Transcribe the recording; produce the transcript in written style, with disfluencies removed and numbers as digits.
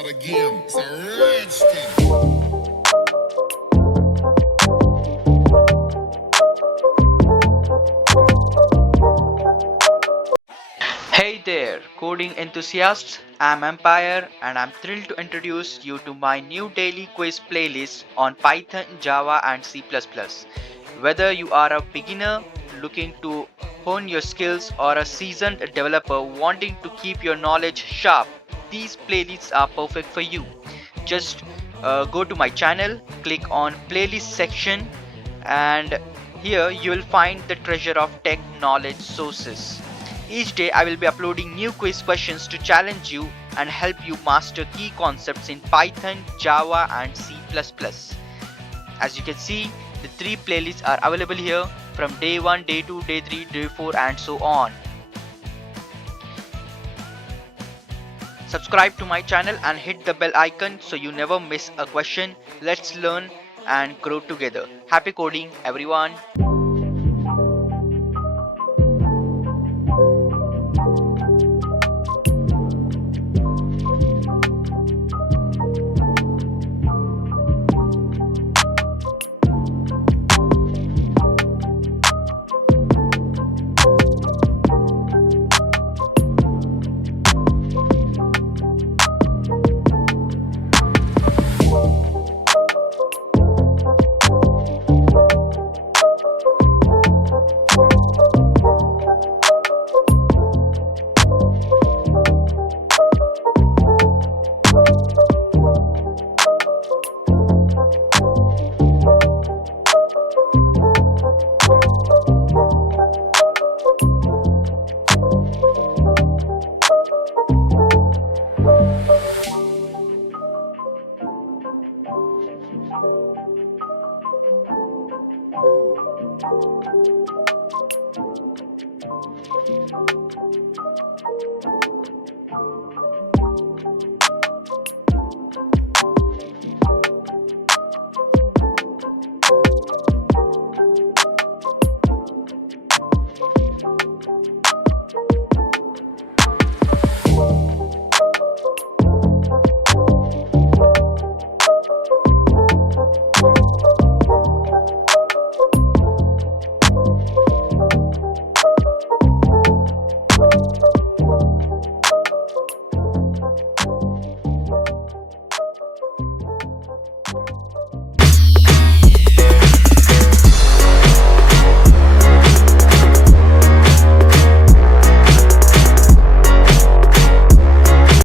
start again. It's a rich thing. Hey there, coding enthusiasts. I'm Ampire and I'm thrilled to introduce you to my new daily quiz playlist on Python, Java, and C. Whether you are a beginner looking to hone your skills or a seasoned developer wanting to keep your knowledge sharp, these playlists are perfect for you. Just go to my channel, click on playlist section, and here you will find the treasure of tech knowledge sources. Each day I will be uploading new quiz questions to challenge you and help you master key concepts in Python, Java, and C. As you can see, the three playlists are available here from day 1, day 2, day 3, day 4, and so on. Subscribe to my channel and hit the bell icon so you never miss a question. Let's learn and grow together. Happy coding, everyone.